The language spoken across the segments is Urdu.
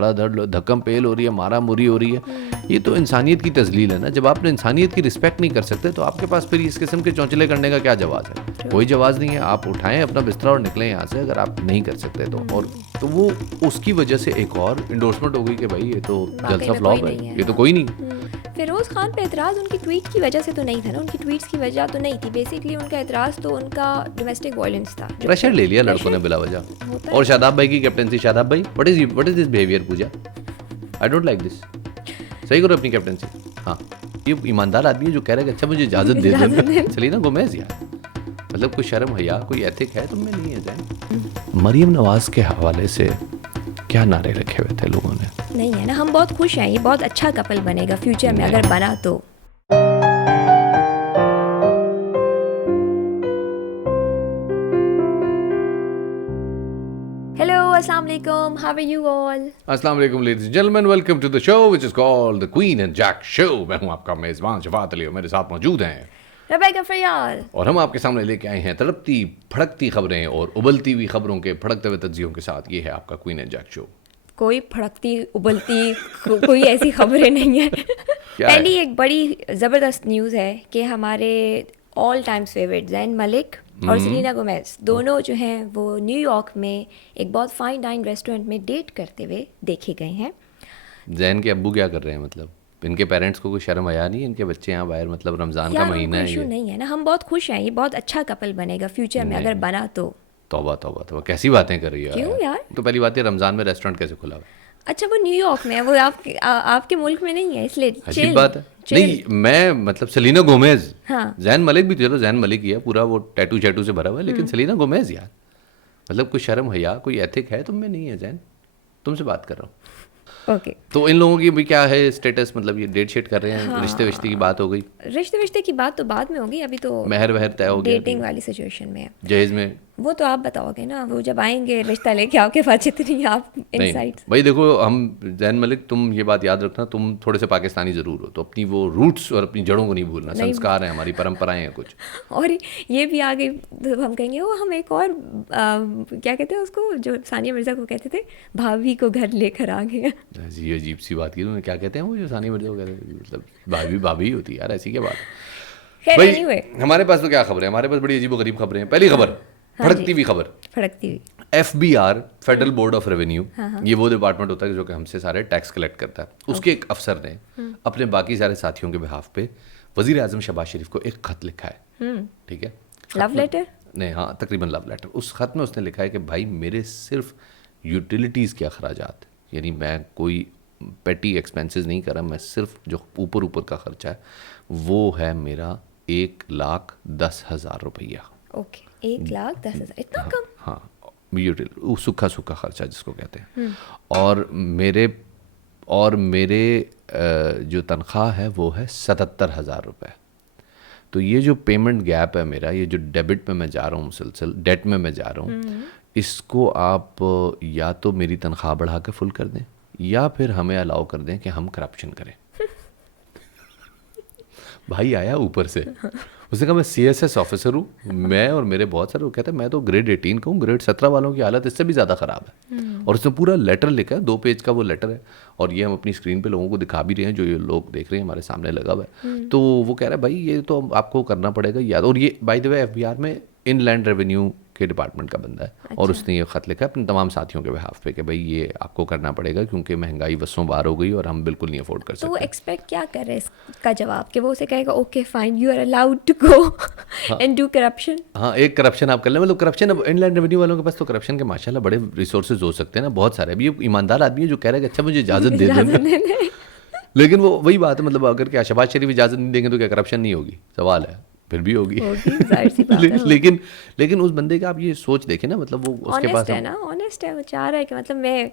بڑا درد دھکم پیل ہو رہی ہے, مارا موری ہو رہی ہے. یہ تو انسانیت کی تذلیل ہے نا. جب آپ نے انسانیت کی رسپیکٹ نہیں کر سکتے تو آپ کے پاس پھر اس قسم کے چونچلے کرنے کا کیا جواز ہے؟ کوئی جواز نہیں ہے. آپ اٹھائیں اپنا بستر اور نکلیں یہاں سے اگر آپ نہیں کر سکتے تو. اور تو وہ اس کی وجہ سے ایک اور انڈورسمنٹ ہو گئی کہ بھائی یہ تو جلسہ فلاپ ہے, یہ تو کوئی نہیں. فیروز خان پہ اعتراض ان کی ٹویٹ کی وجہ سے تو نہیں تھا نا, ان کی ٹویٹس کی وجہ تو نہیں تھی. بیسکلی ان کا اعتراض تو ان کا ڈومیسٹک وائلنس تھا. پریشر لے لیا لڑکوں نے بلا وجہ. اور شاداب بھائی کی کیپٹنسی, شاداب بھائی what is this behaviour Puja, I don't like this. صحیح کرو اپنی کیپٹنسی. ہاں یہ ایماندار آدمی ہے جو کہہ رہا ہے کہ اچھا مجھے اجازت دے دیں. سلینا گومیز یار, مطلب کوئی شرم حیا کوئی ایتھک ہے تم میں نہیں ہے جان. مریم نواز کے حوالے سے کیا نعرے رکھے ہوئے تھے لوگوں نے. نہیں ہے نا, ہم بہت خوش ہیں, یہ بہت اچھا کپل بنے گا فیوچر میں اگر بنا تو. السلام علیکم, ہاؤ آر یو آل؟ السلام علیکم ladies and gentleman, welcome to the show which is called the Queen and Jack show. میں ہوں آپ کا میزبان شفاعت علی اور میرے ساتھ موجود ہیں ربیکہ فیاض, اور ہم آپ کے سامنے لے کے آئے ہیں تڑپتی بھڑکتی خبریں اور ابلتی ہوئی خبروں کے بھڑکتے ہوئے تجزیوں کے ساتھ. یہ ہے آپ کا کوئین اینڈ جیک شو. کوئی بھڑکتی ابلتی کوئی ایسی خبریں نہیں ہیں. پہلی ایک بڑی زبردست نیوز ہے کہ ہمارے آل ٹائمز فیوریٹ زین ملک اور سلینا گومیز دونوں جو ہیں وہ نیو یارک میں ایک بہت فائن ڈائن ریسٹورینٹ میں ڈیٹ کرتے ہوئے دیکھے گئے ہیں. زین کے ابو کیا کر رہے ہیں, مطلب ان کے پیرنٹس کو کوئی شرم آیا نہیں, ان کے بچے یہاں باہر, مطلب رمضان کا مہینہ ہے, ایشو نہیں ہے نا. ہم بہت خوش ہیں, یہ بہت اچھا کپل بنے گا فیوچر میں اگر بنا تو. توبہ توبہ توبہ, کیسی باتیں کر رہی ہے کیوں یار؟ تو پہلی بات ہے رمضان میں ریسٹورینٹ کیسے کھلا ہوا؟ اچھا وہ نیو یارک میں ہے, وہ آپ کے ملک میں نہیں ہے, اس لیے عجیب بات ہے. نہیں میں مطلب سلینا گومیز, ہاں زین ملک بھی چلو زین ملک ہی ہے, پورا وہ ٹیٹو شیٹو سے بھرا ہوا ہے, لیکن سلینا گومیز یار, مطلب کوئی شرم حیا کوئی ایتھک ہے تم میں نہیں ہے زین. تم سے بات کر رہا ہوں. اوکے. تو ان لوگوں کی بھی کیا ہے اسٹیٹس, مطلب یہ ڈیٹ شیٹ کر رہے ہیں, رشتے وشتے کی بات ہو گئی؟ رشتے کی بات تو بعد میں ہوگی, ابھی تو مہر وہر طے ہو گیا, ڈیٹنگ والی سچویشن میں ہے. جہیز میں وہ تو آپ بتاؤ گے نا, وہ جب آئیں گے رشتہ لے کے آپ کے پاس جتنی آپ انسائٹس. بھائی دیکھو ہم زین ملک, تم یہ بات یاد رکھنا, تم تھوڑے سے پاکستانی ضرور ہو, تو اپنی وہ روٹس اور اپنی جڑوں کو نہیں بھولنا. سنسکار ہیں ہماری, پرمپرائیں ہیں کچھ. اور یہ بھی آگے ہم کہیں گے وہ ہم ایک اور کیا کہتے ہیں اس کو, جو ثانیہ مرزا کو کہتے تھے بھابھی کو گھر لے کر آ گئے. جی عجیب سی بات کی تم نے, کیا کہتے ہیں وہ جو ثانیہ مرزا کو کہتے ہیں, مطلب بھابھی ہوتی ہے یار, ایسی کیا بات. بھائی ہمارے پاس تو کیا خبر ہے, ہمارے پاس بڑی عجیب و غریب خبریں ہیں. پہلی خبر بھڑکتی ہوئی خبر, بھڑکتی ہوئی. F B R Federal Board of Revenue, یہ وہ ڈپارٹمنٹ ہوتا ہے جو کہ ہم سے سارے ٹیکس کلیکٹ کرتا ہے. اس کے ایک افسر نے اپنے باقی سارے ساتھیوں کے بہاف پہ وزیر اعظم شہباز شریف کو ایک خط لکھا ہے. ٹھیک ہے, لو لیٹر نہیں, ہاں تقریباً لو لیٹر. اس خط میں اس نے لکھا ہے کہ بھائی میرے صرف یوٹیلیٹیز کے اخراجات, یعنی میں کوئی پیٹی ایکسپینسز نہیں کر رہا, میں صرف جو اوپر کا خرچہ ہے وہ ہے میرا 1,10,000 روپیہ. اوکے, 1,10,000 اتنا کم؟ ہاں, سکھا خرچہ جس کو کہتے ہیں. اور میرے جو تنخواہ ہے وہ ہے 77,000 روپے. تو یہ جو پیمنٹ گیپ ہے میرا, یہ جو ڈیبٹ میں جا رہا ہوں, مسلسل ڈیٹ میں جا رہا ہوں, اس کو آپ یا تو میری تنخواہ بڑھا کے فل کر دیں یا پھر ہمیں الاؤ کر دیں کہ ہم کرپشن کریں. بھائی آیا اوپر سے, اس نے کہا میں سی ایس ایس آفیسر ہوں, میں اور میرے بہت سارے. وہ کہتے ہیں میں تو گریڈ 18 کا ہوں, گریڈ 17 والوں کی حالت اس سے بھی زیادہ خراب ہے. اور اس نے پورا لیٹر لکھا ہے, 2 پیج کا وہ لیٹر ہے, اور یہ ہم اپنی اسکرین پہ لوگوں کو دکھا بھی رہے ہیں, جو یہ لوگ دیکھ رہے ہیں ہمارے سامنے لگا ہوا ہے. تو وہ کہہ رہا ہے بھائی یہ تو آپ کو کرنا پڑے گا یاد. اور یہ by the way F B R میں ان لینڈ ریونیو کے ڈپارٹمنٹ کا بندہ ہے, اور اس نے یہ خط لکھا ہے اپنے تمام ساتھیوں کے بہاف پہ کہ بھائی یہ آپ کو کرنا پڑے گا کیونکہ مہنگائی بسوں باہر ہو گئی اور ہم بالکل نہیں افورڈ کر سکتے. تو وہ ایکسپیکٹ کیا کر رہے ہیں اس کا جواب, کہ وہ اسے کہے گا okay fine you are allowed to go and do corruption. ہاں, ایک کرپشن آپ کر لیں, مطلب کرپشن. اب ان لینڈ ریونیو والوں کے پاس تو کرپشن کے ماشاء اللہ بڑے ریسورسز ہو سکتے ہیں نا, بہت سارے. ابھی یہ ایماندار آدمی ہے جو کہہ رہا ہے کہ اچھا مجھے اجازت دے دیں, لیکن وہ وہی بات ہے, مطلب اگر کیا شہباز شریف اجازت نہیں دیں گے تو کیا کرپشن نہیں ہوگی؟ سوال ہے, پھر بھی ہوگی. لیکن اس بندے کا آپ یہ سوچ دیکھیں نا, مطلب وہ اس کے پاس آنیسٹ ہے, وہ چاہ رہا ہے کہ مطلب میں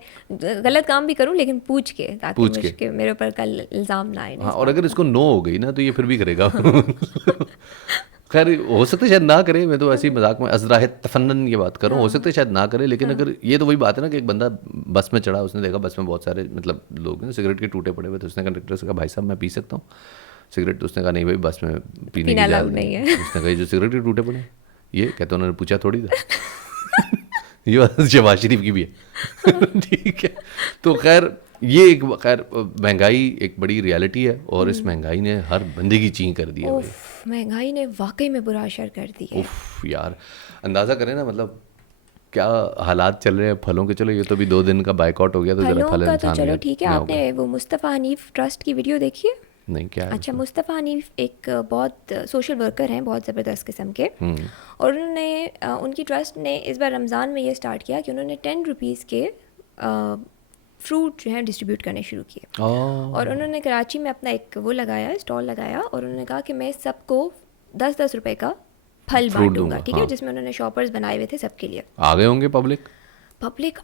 غلط کام بھی کروں لیکن پوچھ کے, تاکہ میرے اوپر کل الزام نہ آئے. ہاں, اور اگر اس کو نو ہو گئی نا تو یہ پھر بھی کرے گا. خیر ہو سکتا ہے شاید نہ کرے, میں تو ایسی مذاق میں ازراہ تفنن یہ بات کروں, ہو سکتا ہے شاید نہ کرے. لیکن اگر یہ تو وہی بات ہے نا کہ ایک بندہ بس میں چڑھا, اس نے دیکھا بس میں بہت سارے مطلب لوگ ہیں سگریٹ کے ٹوٹے پڑے ہوئے, تو اس نے کنڈکٹر سے کہا بھائی صاحب میں پی سکتا ہوں سگریٹ؟ تو اس نے کہا نہیں بھائی بس میں پینے کی اجازت نہیں ہے. اس نے کہا جو سگریٹ کے ٹوٹے پڑے یہ کہتے انہوں نے پوچھا تھوڑی تھا. یہ بات شہباز شریف کی بھی ہے. ٹھیک ہے, تو خیر یہ ایک خیر مہنگائی ایک بڑی ریالٹی ہے, اور اس مہنگائی نے ہر بندے کی چین کر دی ہے. مہنگائی نے واقعی میں برا اثر کر دی ہے. یار اندازہ کریں نا, مطلب کیا حالات چل رہے ہیں پھلوں کے. چلو یہ تو بھی 2 دن کا بائک آؤٹ ہو گیا, تو ذرا پھل کا تو انسان چلو ٹھیک ہے. آپ نے وہ مصطفیٰ حنیف ٹرسٹ کی ویڈیو دیکھی ہے؟ نہیں, کیا ہے؟ اچھا, مصطفیٰ حنیف ایک بہت سوشل ورکر ہیں, بہت زبردست قسم کے, اور انہوں نے ان کی ٹرسٹ نے اس بار رمضان میں یہ اسٹارٹ کیا کہ انہوں نے 10 روپیز کے فروٹ جو ہیں ڈسٹریبیوٹ کرنے شروع کیے. اور انہوں نے کراچی میں اپنا ایک وہ لگایا, اسٹال لگایا, اور انہوں نے کہا کہ میں سب کو 10-10 روپے کا پھل بانٹوں گا, ٹھیک ہے, جس میں انہوں نے شاپرز بنائے ہوئے تھے سب کے لیے. آ گئے ہوں گے پبلک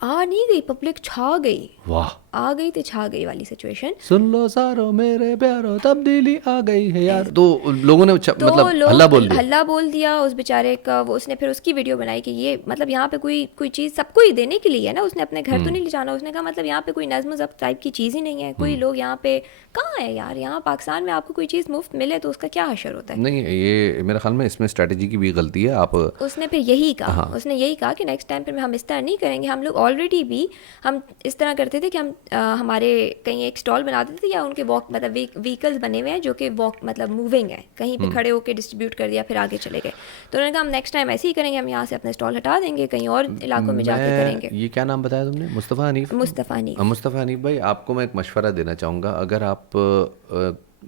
آ نہیں گئی, پبلک چھا گئی. واہ, آ گئی تو چھا گئی والی سچویشن. سن لو سارو میرے پیارو تبدیلی آ گئی ہے یار. تو لوگوں نے مطلب ہلہ بول دیا اس بیچارے کا. وہ اس نے پھر اس کی ویڈیو بنائی کہ یہ مطلب یہاں پہ کوئی چیز سب کو ہی دینے کے لیے ہے نا, اس نے اپنے گھر تو نہیں لے جانا. اس نے کہا مطلب یہاں پہ کوئی نظم و ضبط ٹائپ کی چیز ہی نہیں ہے. کوئی لوگ یہاں پہ کہاں ہے یار, یہاں پاکستان میں آپ کو کوئی چیز مفت ملے تو اس کا کیا حشر ہوتا ہے. نہیں, یہ میرے خیال میں اس میں اسٹریٹجی کی بھی غلطی ہے. آپ اس نے پھر یہی کہا کہ نیکسٹ ٹائم پھر ہم اس طرح نہیں کریں گے. ہم لوگ آلریڈی بھی ہم اس طرح کرتے تھے کہ ہم ہمارے کہیں ایک اسٹال بناتے تھے, یا ان کے واک مطلب وہیکلز بنے ہوئے ہیں جو کہ واک مطلب موونگ ہے, کہیں پہ کھڑے ہو کے ڈسٹریبیوٹ کر دیا پھر آگے چلے گئے. تو انہوں نے کہا ہم نیکسٹ ٹائم ایسے ہی کریں گے, ہم یہاں سے اپنا اسٹال ہٹا دیں گے, کہیں اور علاقوں میں جا کے کریں گے. یہ کیا نام بتایا تم نے؟ مصطفیٰ حنیف بھائی, آپ کو میں ایک مشورہ دینا چاہوں گا. اگر آپ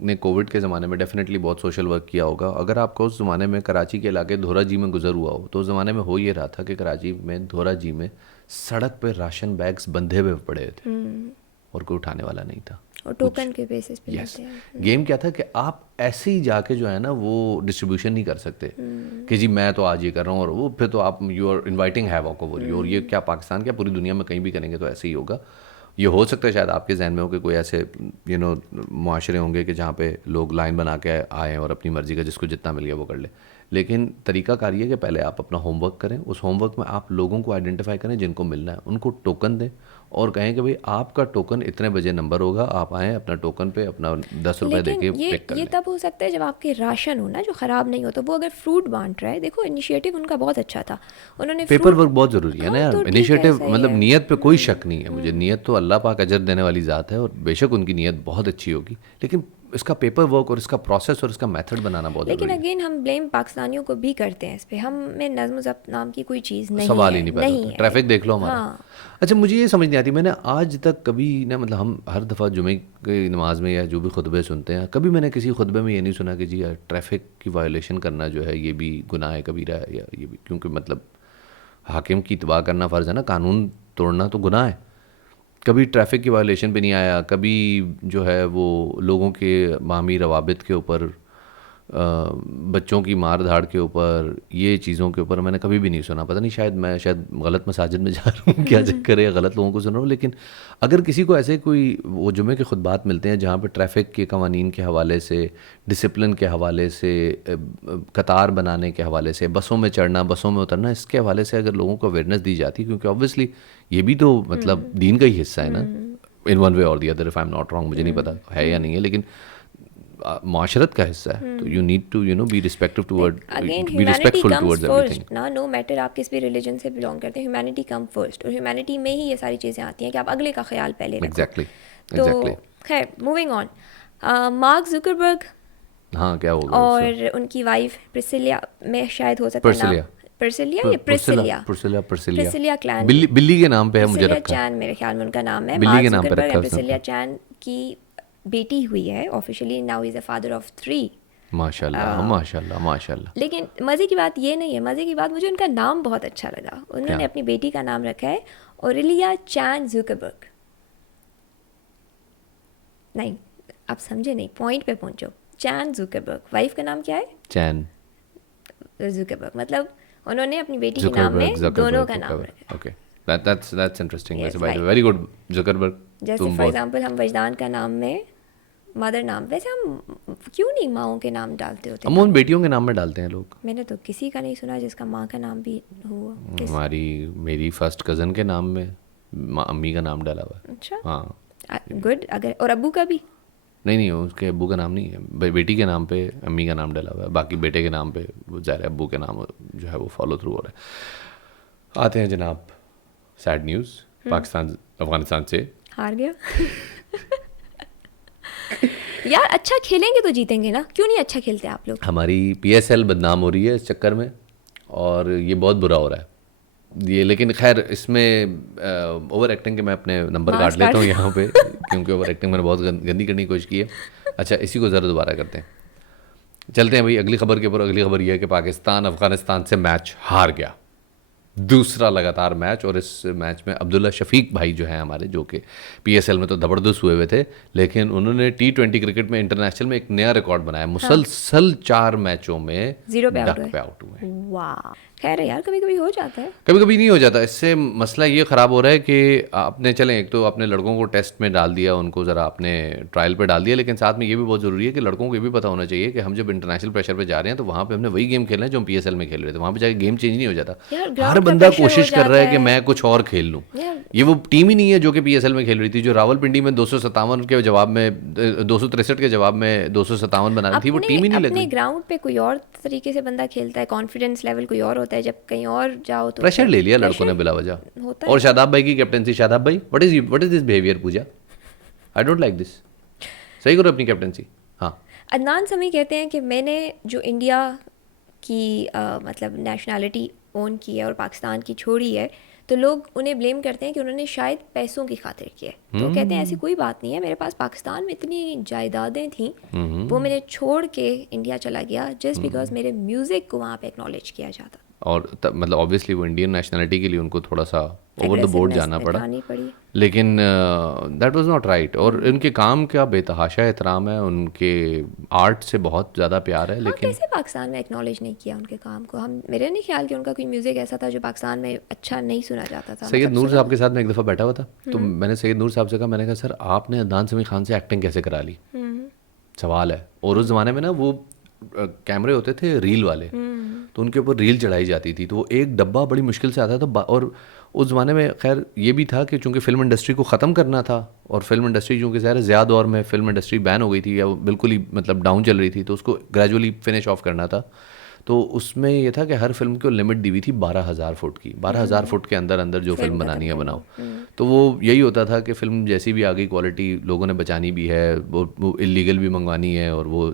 نے کووڈ کے زمانے میں ڈیفینیٹلی بہت سوشل ورک کیا ہوگا. اگر آپ کو اس زمانے میں کراچی کے علاقے دھورا جی میں گزر ہوا ہو, تو اس زمانے میں ہو یہ رہا تھا کہ کراچی میں دھورا جی میں سڑک پہ راشن بیگس بندھے ہوئے پڑے تھے اور کوئی اٹھانے والا نہیں تھا. اور ٹوکن کے بیسس پہ گیم کیا تھا کہ آپ ایسے ہی جا کے جو ہے نا وہ ڈسٹریبیوشن نہیں کر سکتے کہ جی میں تو آج یہ کر رہا ہوں, اور وہ پھر تو آپ you are inviting havoc over you. اور یہ کیا پاکستان کیا پوری دنیا میں کہیں بھی کریں گے تو ایسے ہی ہوگا. یہ ہو سکتا ہے شاید آپ کے ذہن میں ہو کہ کوئی ایسے معاشرے ہوں گے کہ جہاں پہ لوگ لائن بنا کے آئیں اور اپنی مرضی کا جس کو جتنا مل گیا وہ کر لے. لیکن طریقہ کار یہ کہ پہلے آپ اپنا ہوم ورک کریں. اس ہوم ورک میں آپ لوگوں کو آئیڈینٹیفائی کریں جن کو ملنا ہے, ان کو ٹوکن دیں اور کہیں کہ بھائی آپ کا ٹوکن اتنے بجے نمبر ہوگا, آپ آئیں اپنا ٹوکن پہ اپنا 10 روپے دے کے پک کر لیں. یہ تب ہو سکتا ہے جب آپ کے راشن ہو نا جو خراب نہیں ہو. تو وہ اگر فروٹ بانٹ رہا ہے, دیکھو انیشیٹو ان کا بہت اچھا تھا. انہوں نے پیپر ورک بہت ضروری ہے نا یار. انیشیٹو مطلب نیت پہ کوئی شک نہیں ہے مجھے, نیت تو اللہ پاک اجر دینے والی ذات ہے, اور بے شک ان کی نیت بہت اچھی ہوگی, لیکن اس کا پیپر ورک اور اس کا پروسیس اور اس کا میتھڈ بنانا بہت ضروری ہے. لیکن اگین ہم بلیم پاکستانیوں کو بھی کرتے ہیں اس پہ. ہم میں نظم و ضبط نام کی کوئی چیز نہیں ہے, سوال ہی نہیں پیدا ہوتا. ٹریفک دیکھ لو ہمارا. اچھا مجھے یہ سمجھ نہیں آتی, میں نے آج تک کبھی نہ مطلب ہم ہر دفعہ جمعے کی نماز میں یا جو بھی خطبے سنتے ہیں, کبھی میں نے کسی خطبے میں یہ نہیں سنا کہ جی ٹریفک کی وائلیشن کرنا جو ہے یہ بھی گناہ کبیرہ ہے, یا یہ بھی, کیونکہ مطلب حاکم کی اتباع کرنا فرض ہے نا, قانون توڑنا تو گناہ ہے. کبھی ٹریفک کی وائلیشن پہ نہیں آیا, کبھی جو ہے وہ لوگوں کے باہمی روابط کے اوپر, بچوں کی مار دھاڑ کے اوپر, یہ چیزوں کے اوپر میں نے کبھی بھی نہیں سنا. پتہ نہیں شاید میں غلط مساجد میں جا رہا ہوں, کیا چکر ہے, غلط لوگوں کو سن رہا ہوں. لیکن اگر کسی کو ایسے کوئی وہ جمعے کے خطبات ملتے ہیں جہاں پہ ٹریفک کے قوانین کے حوالے سے, ڈسپلن کے حوالے سے, قطار بنانے کے حوالے سے, بسوں میں چڑھنا بسوں میں اترنا, اس کے حوالے سے اگر لوگوں کو اویئرنیس دی جاتی, کیونکہ اوبویسلی یہ بھی تو مطلب دین کا ہی حصہ ہے نا, ان ون وے اور the other, if I am not wrong, مجھے نہیں پتا ہے یا نہیں ہے, لیکن معاشرت کا حصہ ہے. تو you need to be respectful towards everything. No matter آپ کس بھی ریلیجن سے بلانگ کرتے ہیں, ہیومینٹی کم فرسٹ, اور ہیومینٹی میں ہی یہ ساری چیزیں آتی ہیں کہ آپ اگلے کا خیال پہلے رکھو. ایگزیکٹلی. تو خیر موونگ آن, مارک زکربرگ, ہاں کیا ہوگا, اور ان کی وائف پرسیلیا میں شاید ہو سکتا ہے پرسیلیا کلان, بلی کے نام پہ ہے مجھے رکھا, چین میرے خیال میں ان کا نام ہے. بلی کے نام پہ رکھا ہے. پرسیلیا چین کی بیٹی ہوئی ہے officially, now is a father of 3. ماشاء اللہ ماشاء اللہ ماشاء اللہ. لیکن مزے کی بات یہ نہیں ہے, مزے کی بات مجھے ان کا نام بہت اچھا لگا. انہوں نے اپنی بیٹی کا نام رکھا ہے اوریلیا چین زکربرگ. نہیں آپ سمجھے نہیں, پوائنٹ پہ پہنچو. چین زکربرگ, وائف کا نام کیا ہے؟ چین زکربرگ. مطلب انہوں نے اپنی بیٹی کے نام میں دونوں کا نام رکھا. Okay, that's interesting. Very good Zuckerberg. جیسے فار ایگزامپل ہم وجدان کا نام میں مدر نام, ویسے ہم کیوں نہیں ماؤں کے نام ڈالتے ہوتے؟ ہم ان بیٹیوں کے نام میں ڈالتے ہیں لوگ. میں نے تو کسی کا نہیں سنا جس کا ماں کا نام بھی ہوا. میری فرسٹ کزن کے نام میں امی کا نام ڈالا ہوا. اچھا, ہاں گڈ. اگر اور ابو کا بھی نہیں, اس کے ابو کا نام نہیں ہے, بیٹی کے نام پہ امی کا نام ڈالا ہوا ہے, باقی بیٹے کے نام پہ وہ ظاہر ابو کے نام جو ہے وہ فالو تھرو ہو رہا ہے. آتے ہیں جناب سیڈ نیوز، پاکستان افغانستان سے ہار گیا. یار اچھا کھیلیں گے تو جیتیں گے نا, کیوں نہیں اچھا کھیلتے آپ لوگ؟ ہماری پی ایس ایل بدنام ہو رہی ہے اس چکر میں, اور یہ بہت برا ہو رہا ہے یہ. لیکن خیر اس میں اوور ایکٹنگ کے میں اپنے نمبر کاٹ لیتا ہوں یہاں پہ, کیونکہ اوور ایکٹنگ میں نے بہت گندی کرنے کی کوشش کی ہے. اچھا اسی کو ذرا دوبارہ کرتے ہیں, چلتے ہیں بھائی اگلی خبر کے اوپر. اگلی خبر یہ ہے کہ پاکستان افغانستان سے میچ ہار گیا, دوسرا لگاتار میچ. اور اس میچ میں عبداللہ شفیق بھائی جو ہیں ہمارے, جو کہ پی ایس ایل میں تو زبردست ہوئے تھے, لیکن انہوں نے T20 کرکٹ میں انٹرنیشنل میں ایک نیا ریکارڈ بنایا. مسلسل 4 میچوں میں 0 پہ ڈک پہ آؤٹ ہوئے. واہ, خیر ہے یار, کبھی کبھی ہو جاتا ہے. کبھی کبھی نہیں ہو جاتا. اس سے مسئلہ یہ خراب ہو رہا ہے کہ آپ نے چلیں ایک تو اپنے لڑکوں کو ٹیسٹ میں ڈال دیا, ان کو ذرا اپنے ٹرائل پہ ڈال دیا, لیکن ساتھ میں یہ بھی بہت ضروری ہے کہ لڑکوں کو یہ بھی پتہ ہونا چاہیے کہ ہم جب انٹرنیشنل پریشر پہ جا رہے ہیں تو وہاں پہ ہم نے وہی گیم کھیلنا ہے جو ہم پی ایس ایل میں کھیل رہے تھے. وہاں پہ جا کے گیم چینج نہیں ہو جاتا. ہر بندہ کوشش کر رہا ہے کہ میں کچھ اور کھیل لوں. یہ وہ ٹیم ہی نہیں ہے جو کہ پی ایس ایل میں کھیل رہی تھی, جو راول پنڈی میں 257 کے جواب میں 263 کے جواب میں 257 بنا رہی تھی. وہ ٹیم ہی نہیں لگ رہی. اپنے گراؤنڈ پہ کوئی اور طریقے سے بندہ کھیلتا ہے, کانفیڈنس لیول کوئی اور ہوتا ہے, جب کہیں اور جاؤ تو پریشر لے لیا لڑکوں نے بلا وجہ. اور شاداب بھائی کی کیپٹنسی, شاداب بھائی what is this behaviour Puja, I don't like this. صحیح کرو اپنی کیپٹنسی. ہاں, عدنان سمیع کہتے ہیں کہ میں نے جو انڈیا کی مطلب نیشنلٹی اون کی ہے اور پاکستان کی چھوڑی ہے, تو لوگ انہیں بلیم کرتے ہیں کہ انہوں نے شاید پیسوں کی خاطر کیا ہے. تو کہتے ہیں ایسی کوئی بات نہیں ہے, میرے پاس پاکستان میں اتنی جائیدادیں تھیں, وہ میں نے چھوڑ کے انڈیا چلا گیا جسٹ بیکاز میرے میوزک کو وہاں پہ ایکنالج کیا جاتا. اور مطلب آبویسلی وہ انڈین نیشنلٹی کے لیے ان کو تھوڑا سا اوور دا بورڈ جانا پڑا, لیکن دیٹ واز ناٹ رائٹ. اور ان کے کام کا بے تحاشا احترام ہے, ان کے آرٹ سے بہت زیادہ پیار ہے. لیکن کیسے پاکستان میں ایکنالج نہیں کیا ان کے کام کو؟ میرے نہیں خیال کہ ان کا کوئی میوزک ایسا تھا جو پاکستان میں اچھا نہیں سنا جاتا تھا. سید نور صاحب کے ساتھ میں ایک دفعہ بیٹھا ہوا تھا, تو میں نے سید نور صاحب سے کہا, میں نے کہا سر آپ نے عدنان سمیع خان سے ایکٹنگ کیسے کرا لی؟ سوال ہے. اور اس زمانے میں نا وہ کیمرے ہوتے تھے ریل والے, تو ان کے اوپر ریل چڑھائی جاتی تھی, تو وہ ایک ڈبہ بڑی مشکل سے آتا تھا. اور اس زمانے میں خیر یہ بھی تھا کہ چونکہ فلم انڈسٹری کو ختم کرنا تھا, اور فلم انڈسٹری چونکہ ظاہر زیادہ دور میں فلم انڈسٹری بین ہو گئی تھی یا بالکل ہی مطلب ڈاؤن چل رہی تھی, تو اس کو گریجولی فنش آف کرنا تھا. تو اس میں یہ تھا کہ ہر فلم کو لمٹ دی ہوئی تھی 12,000 فٹ کی. 12,000 فٹ کے اندر اندر جو فلم بنانی ہے بناؤ. تو وہ یہی ہوتا تھا کہ فلم جیسی بھی آ گئی کوالٹی لوگوں نے بچانی بھی ہے, وہ اللیگل بھی منگوانی ہے, اور وہ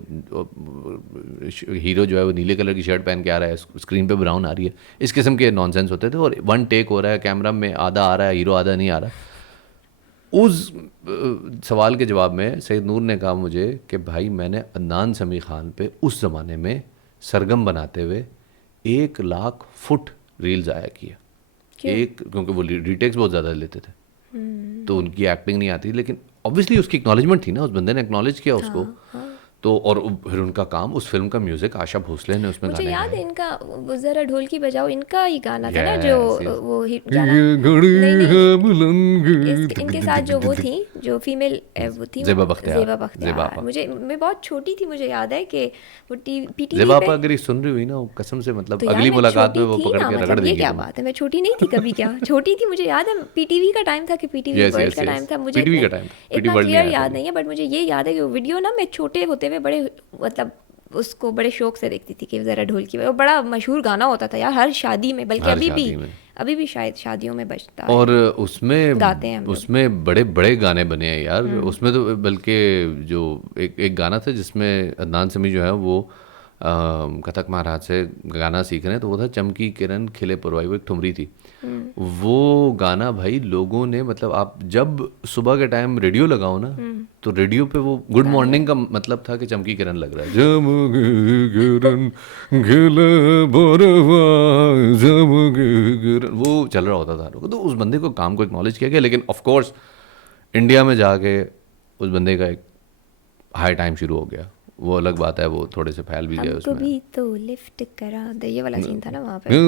ہیرو جو ہے وہ نیلے کلر کی شرٹ پہن کے آ رہا ہے, اسکرین پہ براؤن آ رہی ہے, اس قسم کے نان سینس ہوتے تھے. اور ون ٹیک ہو رہا ہے, کیمرہ میں آدھا آ رہا ہے, ہیرو آدھا نہیں آ رہا. اس سوال کے جواب میں سید نور نے کہا مجھے کہ بھائی میں نے عدنان سمیع خان پہ اس زمانے میں سرگم بناتے ہوئے 1,00,000 فٹ ریل ضائع کیا. کیونکہ وہ ریٹیکس بہت زیادہ لیتے تھے, تو ان کی ایکٹنگ نہیں آتی. لیکن obviously اس کی اکنالجمنٹ تھی نا, اس بندے نے اکنالج کیا اس کو. تو اور پھر ان کا کام, اس فلم کا میوزک آشا بھوسلے نے اس میں مجھے گانے یاد ہے گائے. ان کا وہ ذرا ڈھول کی بجاؤ, ان کا ہی گانا تھا نا جو وہ ان کے ساتھ جو وہ تھیں جو فیمیل وہ تھی زیبا بختیار. میں بہت چھوٹی تھی, مجھے یاد ہے کہ وہ پی ٹی وی زیبا اگر یہ سن رہی ہوئی نا قسم سے, مطلب اگلی ملاقات میں وہ پکڑ کے رگڑ دیں گی. کیا بات ہے, میں چھوٹی نہیں تھی کبھی. کیا چھوٹی تھی, مجھے یاد ہے پی ٹی وی کا ٹائم تھا, کہ پی ٹی وی ورلڈ کا ٹائم تھا. مجھے اتنا کلیئر یاد نہیں ہے, بٹ مجھے یہ یاد ہے کہ وہ ویڈیو نا میں چھوٹے ہوتے ہوئے بڑے مطلب اس کو بڑے شوق سے دیکھتی تھی کہ ذرا ڈھول کی. اور بڑا مشہور گانا ہوتا تھا یار ہر شادی میں, بلکہ ابھی بھی شاید شادیوں میں بجتا ہے. اور اس میں گاتے ہیں, اس میں بڑے بڑے گانے بنے ہیں یار. اس میں تو بلکہ جو ایک گانا تھا جس میں عدنان سمیع جو ہے وہ کتھک مہاراج سے گانا سیکھ رہے ہیں, تو وہ تھا چمکی کرن کھلے پروائی, وہ ایک ٹھمری تھی. وہ گانا بھائی لوگوں نے, مطلب آپ جب صبح کے ٹائم ریڈیو لگاؤ نا, تو ریڈیو پہ وہ گڈ مارننگ کا مطلب تھا کہ چمکی کرن لگ رہا ہے. چمکی کرن کھلے پروائی چمکی کرن, وہ چل رہا ہوتا تھا. تو اس بندے کو کام کو اکنالج کیا گیا. لیکن آف کورس انڈیا میں جا کے اس بندے کا ایک ہائی ٹائم شروع ہو گیا, وہ الگ بات ہے, وہ تھوڑے سے پھیل بھی گئے اس میں. کبھی تو لفٹ کرا دے, یہ والا سین تھا نا وہاں پہ.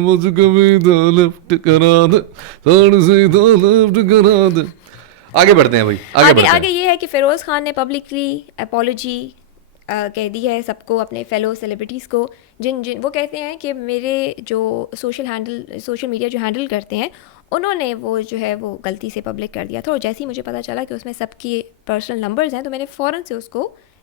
مجھ کبھی تو لفٹ کرا دے, تھوڑی سی تو لفٹ کرا دے. آگے بڑھتے ہیں بھائی, آگے یہ ہے کہ فیروز خان نے پبلکلی اپالوجی کہہ دی ہے سب کو, اپنے فیلو سیلیبریٹیز کو, جن وہ کہتے ہیں کہ میرے جو سوشل میڈیا جو ہینڈل کرتے ہیں, انہوں نے وہ جو ہے وہ غلطی سے پبلک کر دیا تھا. اور جیسے ہی مجھے پتہ چلا کہ اس میں سب کی پرسنل نمبرز ہیں, تو میں نے فوراً سے اس کو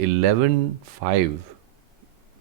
11:05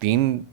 3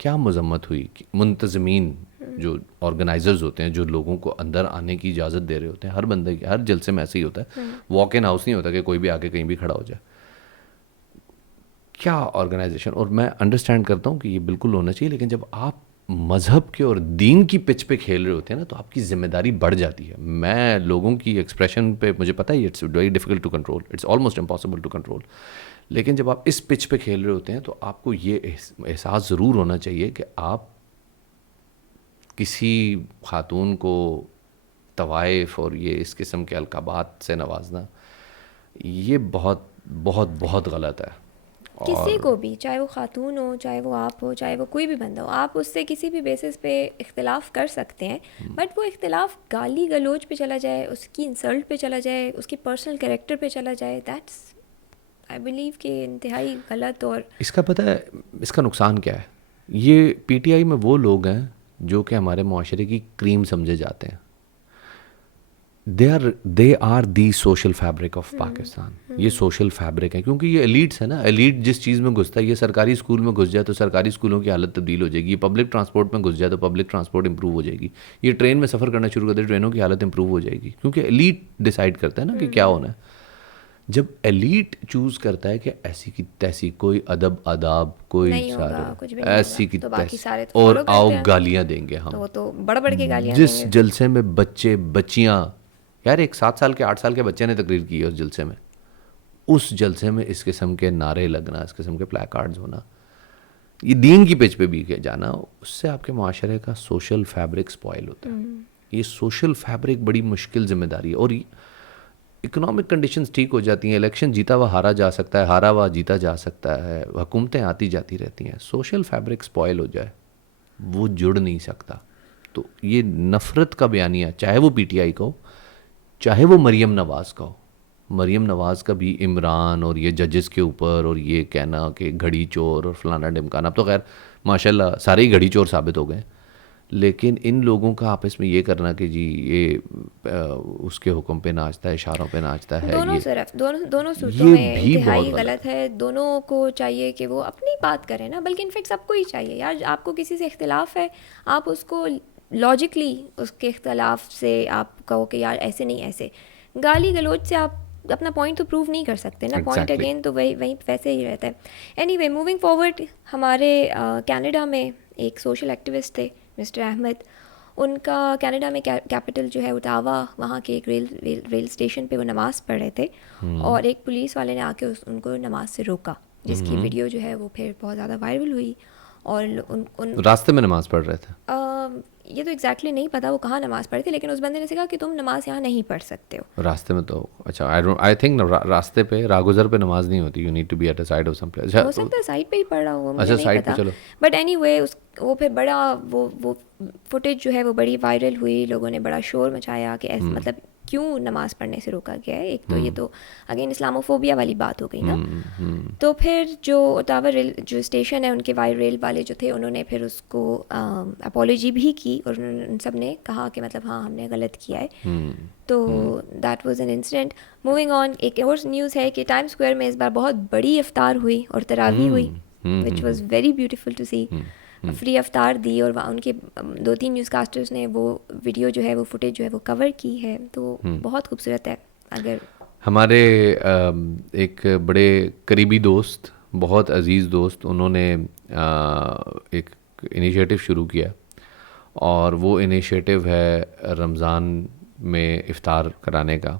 کیا مذمت ہوئی. منتظمین جو آرگنائزرز ہوتے ہیں, جو لوگوں کو اندر آنے کی اجازت دے رہے ہوتے ہیں, ہر بندے کے ہر جلسے میں ایسے ہی ہوتا ہے, واک ان ہاؤس نہیں ہوتا کہ کوئی بھی آ کے کہیں بھی کھڑا ہو جائے. کیا آرگنائزیشن. اور میں انڈرسٹینڈ کرتا ہوں کہ یہ بالکل ہونا چاہیے, لیکن جب آپ مذہب کے اور دین کی پچ پہ کھیل رہے ہوتے ہیں نا, تو آپ کی ذمہ داری بڑھ جاتی ہے. میں لوگوں کی ایکسپریشن پہ مجھے پتہ ہے it's very difficult to control, it's almost impossible to control, لیکن جب آپ اس پچ پہ کھیل رہے ہوتے ہیں تو آپ کو یہ احساس ضرور ہونا چاہیے کہ آپ کسی خاتون کو طوائف اور یہ اس قسم کے القابات سے نوازنا, یہ بہت بہت بہت غلط ہے. کسی کو بھی, چاہے وہ خاتون ہو, چاہے وہ آپ ہو, چاہے وہ کوئی بھی بندہ ہو, آپ اس سے کسی بھی بیسس پہ اختلاف کر سکتے ہیں, بٹ وہ اختلاف گالی گلوچ پہ چلا جائے, اس کی انسلٹ پہ چلا جائے, اس کی پرسنل کریکٹر پہ چلا جائے, دیٹس آئی بلیو کہ انتہائی غلط. اور اس کا پتہ ہے اس کا نقصان کیا ہے. یہ پی ٹی آئی میں وہ لوگ ہیں جو کہ ہمارے معاشرے کی کریم سمجھے جاتے ہیں. They are the social fabric of Pakistan. یہ سوشل فیبرک ہے کیونکہ یہ ایلیٹس ہے نا. ایلیٹ جس چیز میں گھستا ہے, یہ سرکاری اسکول میں گھس جائے تو سرکاری اسکولوں کی حالت تبدیل ہو جائے گی. یہ پبلک ٹرانسپورٹ میں گھس جائے تو پبلک ٹرانسپورٹ امپروو ہو جائے گی. یہ ٹرین میں سفر کرنا شروع کر دے, ٹرینوں کی حالت امپروو ہو جائے گی, کیونکہ ایلیٹ ڈیسائیڈ کرتا ہے نا کہ کیا ہونا ہے. جب ایلیٹ چوز کرتا ہے کہ ایسی کی تیسی, کوئی ادب آداب, کوئی ایسی کی تیسی, اور آؤ گالیاں دیں گے ہم, تو بڑھ بڑھ کے گالیاں دیں گے. جس جلسے میں بچے بچیاں, یار ایک 7 سال کے 8 سال کے بچے نے تقریر کی ہے اس جلسے میں, اس جلسے میں اس قسم کے نعرے لگنا, اس قسم کے پلیک کارڈز ہونا, یہ دین کی پچ پہ بھی جانا, اس سے آپ کے معاشرے کا سوشل فیبرک سپوائل ہوتا ہے. یہ سوشل فیبرک بڑی مشکل ذمہ داری ہے. اور اکنامک کنڈیشنز ٹھیک ہو جاتی ہیں, الیکشن جیتا ہوا ہارا جا سکتا ہے, ہارا ہوا جیتا جا سکتا ہے, حکومتیں آتی جاتی رہتی ہیں. سوشل فیبرک سپوائل ہو جائے, وہ جڑ نہیں سکتا. تو یہ نفرت کا بیانیہ, چاہے وہ پی ٹی آئی کا ہو, چاہے وہ مریم نواز کا ہو. مریم نواز کا بھی عمران اور یہ ججز کے اوپر اور یہ کہنا کہ گھڑی چور اور فلانا ڈمکانا, اب تو خیر ماشاءاللہ سارے ہی گھڑی چور ثابت ہو گئے, لیکن ان لوگوں کا آپس میں یہ کرنا کہ جی یہ اس کے حکم پہ ناچتا ہے, اشاروں پہ ناچتا ہے, دونوں صرف دونوں صورتوں میں انتہائی غلط ہے. دونوں کو چاہیے کہ وہ اپنی بات کریں نا, بلکہ انفیکٹ سب کو ہی چاہیے یار, آپ کو کسی سے اختلاف ہے, آپ اس کو لاجکلی اس کے اختلاف سے آپ کہو کہ یار ایسے نہیں ایسے. گالی گلوچ سے آپ اپنا پوائنٹ تو پروو نہیں کر سکتے نا, پوائنٹ اگین تو وہیں ویسے ہی رہتا ہے. اینی وے موونگ فارورڈ, ہمارے کینیڈا میں ایک سوشل ایکٹیوسٹ تھے مسٹر احمد. ان کا کینیڈا میں کیپٹل جو ہے اوٹاوا, وہاں کے ایک ریل اسٹیشن پہ وہ نماز پڑھ رہے تھے, اور ایک پولیس والے نے آ کے ان کو نماز سے روکا, جس کی ویڈیو جو ہے وہ پھر بہت زیادہ وائرل ہوئی. اور ان راستے میں نماز پڑھ رہے تھے, یہ تو ایگزیکٹلی نہیں پتا وہ کہاں نماز پڑھی تھی, لیکن اس بندے نے کہا کہ تم نماز یہاں نہیں پڑھ سکتے ہو. راستے میں تو اچھا آئی تھنک راستے پہ راگزر پہ نماز نہیں ہوتی, you need to be at a side of some place. ہو سکتا ہے سائڈ پہ ہی پڑھ رہا ہوں, مجھے نہیں پتا, بٹ اینی وے وہ پھر بڑا وہ فوٹیج جو ہے وہ بڑی وائرل ہوئی. لوگوں نے بڑا شور مچایا کہ ایسے مطلب کیوں نماز پڑھنے سے روکا گیا ہے. ایک تو یہ تو اگین اسلاموفوبیا والی بات ہو گئی نا. تو پھر جو اوٹاوا ریل جو اسٹیشن ہے, ان کے وائر ریل والے جو تھے, انہوں نے پھر اس کو اپولوجی بھی کی, اور ان سب نے کہا کہ مطلب ہاں ہم نے غلط کیا ہے. تو that was an incident. Moving on, ایک اور نیوز ہے کہ ٹائم اسکوائر میں اس بار بہت بڑی افطار ہوئی اور تراویح ہوئی, which was very beautiful to see. Free افطار دی, اور ان کے 2-3 نیوز کاسٹرز نے وہ ویڈیو جو ہے وہ فوٹیج جو ہے وہ کور کی ہے, تو بہت خوبصورت ہے. اگر ہمارے ایک بڑے قریبی دوست, بہت عزیز دوست, انہوں نے ایک انیشیٹو شروع کیا, اور وہ انیشیٹو ہے رمضان میں افطار کرانے کا,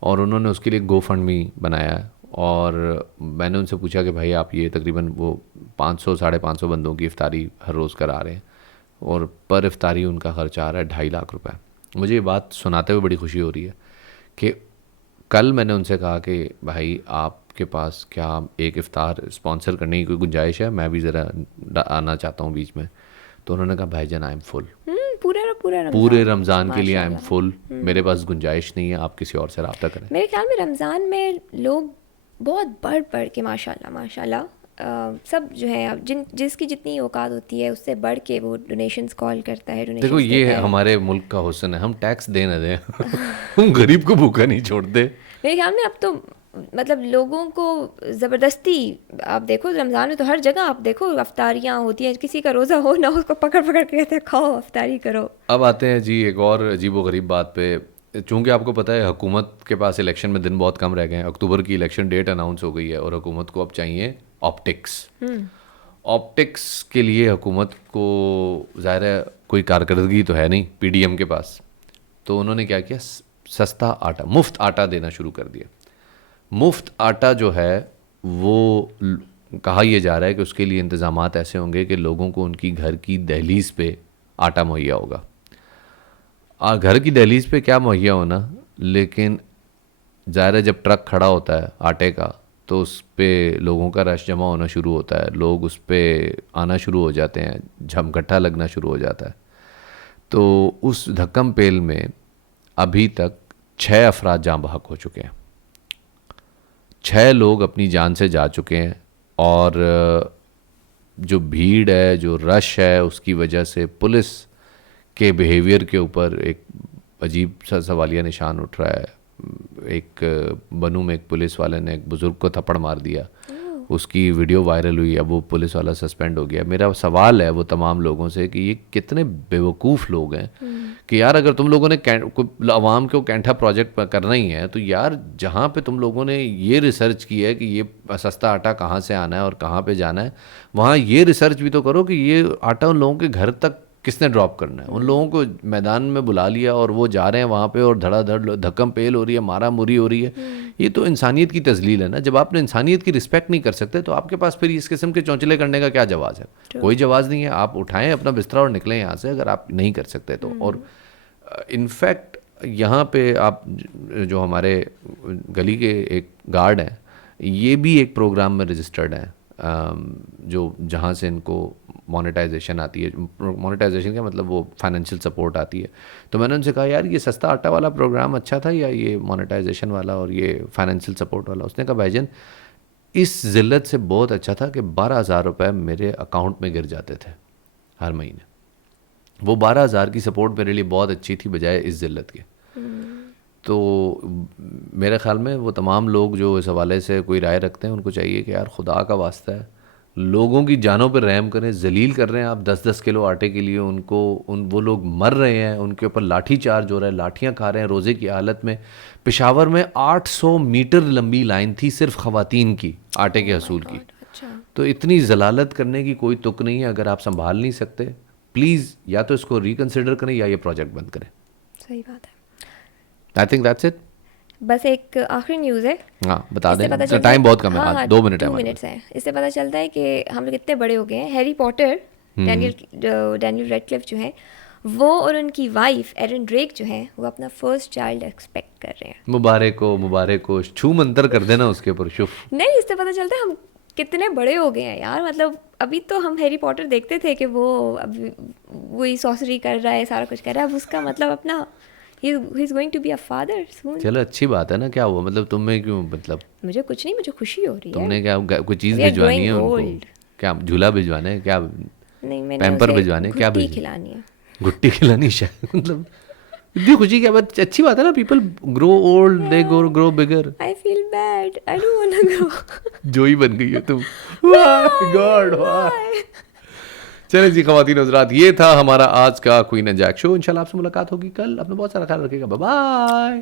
اور انہوں نے اس کے لیے گو فنڈ می بنایا ہے. اور میں نے ان سے پوچھا کہ بھائی آپ یہ تقریباً وہ 500-550 بندوں کی افطاری ہر روز کرا رہے ہیں, اور پر افطاری ان کا خرچہ آ رہا ہے 2.5 لاکھ روپے. مجھے یہ بات سناتے ہوئے بڑی خوشی ہو رہی ہے کہ کل میں نے ان سے کہا کہ بھائی آپ کے پاس کیا ایک افطار اسپانسر کرنے کی کوئی گنجائش ہے, میں بھی ذرا آنا چاہتا ہوں بیچ میں. تو انہوں نے کہا بھائی جان آئی ایم فل, پورے رمضان کے لیے آئی ایم فل, میرے پاس گنجائش نہیں ہے, آپ کسی اور سے رابطہ کریں. میرے خیال میں رمضان میں لوگ بہت بڑھ کے ماشاء اللہ سب جو ہے جس کی جتنی اوقات ہوتی ہے اس سے بڑھ کے وہ ڈونیشنز کال کرتا ہے. دیکھو یہ ہمارے ملک کا حسن ہے, ہم ٹیکس دے نہ دیں ہم غریب کو بھوکا نہیں چھوڑتے. میرے خیال میں اب تو مطلب لوگوں کو زبردستی، آپ دیکھو رمضان میں تو ہر جگہ آپ دیکھو افطاریاں ہوتی ہیں، کسی کا روزہ ہو نہ ہو اس کو پکڑ پکڑ کے کہتے ہیں کھاؤ افطاری کرو. اب آتے ہیں جی ایک اور عجیب و غریب بات پہ. چونکہ آپ کو پتہ ہے حکومت کے پاس الیکشن میں دن بہت کم رہ گئے ہیں، اکتوبر کی الیکشن ڈیٹ اناؤنس ہو گئی ہے اور حکومت کو اب چاہیے آپٹکس. آپٹکس کے لیے حکومت کو ظاہر ہے کوئی کارکردگی تو ہے نہیں پی ڈی ایم کے پاس، تو انہوں نے کیا کیا، سستا آٹا، مفت آٹا دینا شروع کر دیا. مفت آٹا جو ہے وہ کہا یہ جا رہا ہے کہ اس کے لیے انتظامات ایسے ہوں گے کہ لوگوں کو ان کی گھر کی دہلیز پہ آٹا مہیا ہوگا. گھر کی دہلیز پہ کیا مہیا ہونا، لیکن ظاہر ہے جب ٹرک کھڑا ہوتا ہے آٹے کا تو اس پہ لوگوں کا رش جمع ہونا شروع ہوتا ہے، لوگ اس پہ آنا شروع ہو جاتے ہیں، جھمگٹھا لگنا شروع ہو جاتا ہے. تو اس دھکم پیل میں ابھی تک 6 افراد جاں بحق ہو چکے ہیں، 6 لوگ اپنی جان سے جا چکے ہیں. اور جو بھیڑ ہے، جو رش ہے، اس کی وجہ سے پولیس کے بیہیویئر کے اوپر ایک عجیب سا سوالیہ نشان اٹھ رہا ہے. ایک بنو میں ایک پولیس والے نے ایک بزرگ کو تھپڑ مار دیا، اس کی ویڈیو وائرل ہوئی، اب وہ پولیس والا سسپینڈ ہو گیا. میرا سوال ہے وہ تمام لوگوں سے کہ یہ کتنے بیوقوف لوگ ہیں کہ یار اگر تم لوگوں نے عوام کو کینٹھا پروجیکٹ کرنا ہی ہے تو یار جہاں پہ تم لوگوں نے یہ ریسرچ کی ہے کہ یہ سستا آٹا کہاں سے آنا ہے اور کہاں پہ جانا ہے، وہاں یہ ریسرچ بھی تو کرو کہ یہ آٹا ان لوگوں کے گھر تک کس نے ڈراپ کرنا ہے. ان لوگوں کو میدان میں بلا لیا اور وہ جا رہے ہیں وہاں پہ اور دھڑا دھڑ دھکم پیل ہو رہی ہے، مارا موری ہو رہی ہے. یہ تو انسانیت کی تذلیل ہے نا. جب آپ نے انسانیت کی رسپیکٹ نہیں کر سکتے تو آپ کے پاس پھر اس قسم کے چونچلے کرنے کا کیا جواز ہے؟ کوئی جواز نہیں ہے. آپ اٹھائیں اپنا بستر اور نکلیں یہاں سے اگر آپ نہیں کر سکتے تو. اور انفیکٹ یہاں پہ آپ جو ہمارے گلی کے ایک گارڈ ہیں، یہ بھی ایک پروگرام میں رجسٹرڈ ہیں جو جہاں سے ان کو مونیٹائزیشن آتی ہے. مونیٹائزیشن کا مطلب وہ فائنینشیل سپورٹ آتی ہے. تو میں نے ان سے کہا یار یہ سستا آٹا والا پروگرام اچھا تھا یا یہ مونیٹائزیشن والا اور یہ فائنینشیل سپورٹ والا؟ اس نے کہا بھائی جان اس ذلت سے بہت اچھا تھا کہ 12,000 روپے میرے اکاؤنٹ میں گر جاتے تھے ہر مہینے. وہ 12,000 کی سپورٹ میرے لیے بہت اچھی تھی بجائے اس ذلت کے. تو میرے خیال میں وہ تمام لوگ جو اس حوالے سے کوئی رائے رکھتے ہیں ان کو چاہیے کہ یار خدا کا واسطہ ہے لوگوں کی جانوں پہ رحم کریں. ذلیل کر رہے ہیں آپ 10-10 کلو آٹے کے لیے ان کو. وہ لوگ مر رہے ہیں، ان کے اوپر لاٹھی چارج ہو رہا ہے، لاٹھیاں کھا رہے ہیں روزے کی حالت میں. پشاور میں 800 میٹر لمبی لائن تھی صرف خواتین کی آٹے کے حصول کی. تو اتنی ضلالت کرنے کی کوئی تک نہیں ہے. اگر آپ سنبھال نہیں سکتے پلیز یا تو اس کو ریکنسیڈر کریں یا یہ پروجیکٹ بند کریں. صحیح بات ہے. I think that's it. بس ایک آخری نیوز ہے. ہاں بتا دیں، ٹائم بہت کم ہے، 2 منٹ ہیں. اس سے پتہ چلتا ہے کہ ہم لوگ اتنے بڑے ہو گئے ہیں. ہیری پوٹر، ڈینیل ریڈکلف جو ہیں وہ اور ان کی وائف ایرن ڈریک جو ہیں وہ اپنا فرسٹ چائلڈ ایکسپیکٹ کر رہے ہیں. مبارک ہو، چھو منتر کر دینا اس کے اوپر. شوف نہیں، اس سے پتہ چلتا ہے ہم کتنے بڑے ہو گئے ہیں یار. مطلب ابھی تو ہم ہیری پوٹر دیکھتے تھے کہ وہ ابھی وہی سوسری کر رہا ہے، سارا کچھ کر رہا ہے. اب اس کا مطلب اپنا he is going to be a father soon. چلو اچھی بات ہے نا. کیا ہوا مطلب تمہیں کیوں، مطلب مجھے کچھ نہیں، مجھے خوشی ہو رہی ہے. تم نے کیا کوئی چیز بھجوانی ہے ان کو؟ کیا جھولا بھجوانا ہے؟ کیا نہیں، میں نے پیمپر بھجوانے؟ کیا کھلانی ہے؟ گٹی کھلانی شاید. مطلب اتنی خوشی کی بات، اچھی بات ہے نا. People grow old, they grow bigger. I feel bad, I don't want to grow. جو ہی بن گئی ہے تم. God why. چلیں جی خواتین حضرات، یہ تھا ہمارا آج کا کوئین اینڈ جیک شو. انشاءاللہ آپ سے ملاقات ہوگی کل. اپنا بہت سارا خیال رکھیے گا. Bye bye.